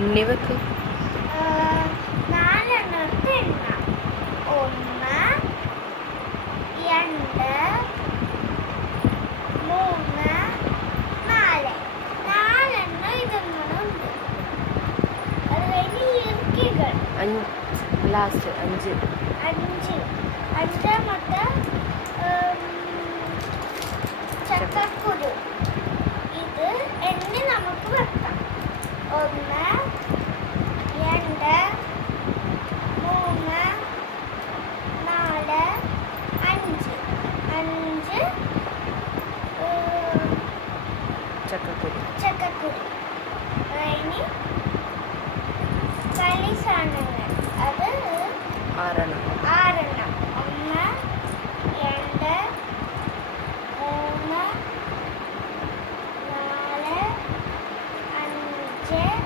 എണ്ണി വെക്ക്. 4 എണ്ണത്തെ എണ്ണ. 1 2 3 4. 4 എണ്ണ ഇതുങ്ങളുണ്ട്. അത് കഴിഞ്ഞ് ഇറുക്കികൾ ലാസ്റ്റ് 5. അഞ്ചാമത്തെ ചക്കക്കുരു. ഇത് എണ്ണി നമുക്ക് വെക്കാം. 1 2 3 4 5. 5 ചക്കക്കുരു. ഇനി കളി സാധനങ്ങൾ. അത് 6 എണ്ണം. 1 2 3 4 5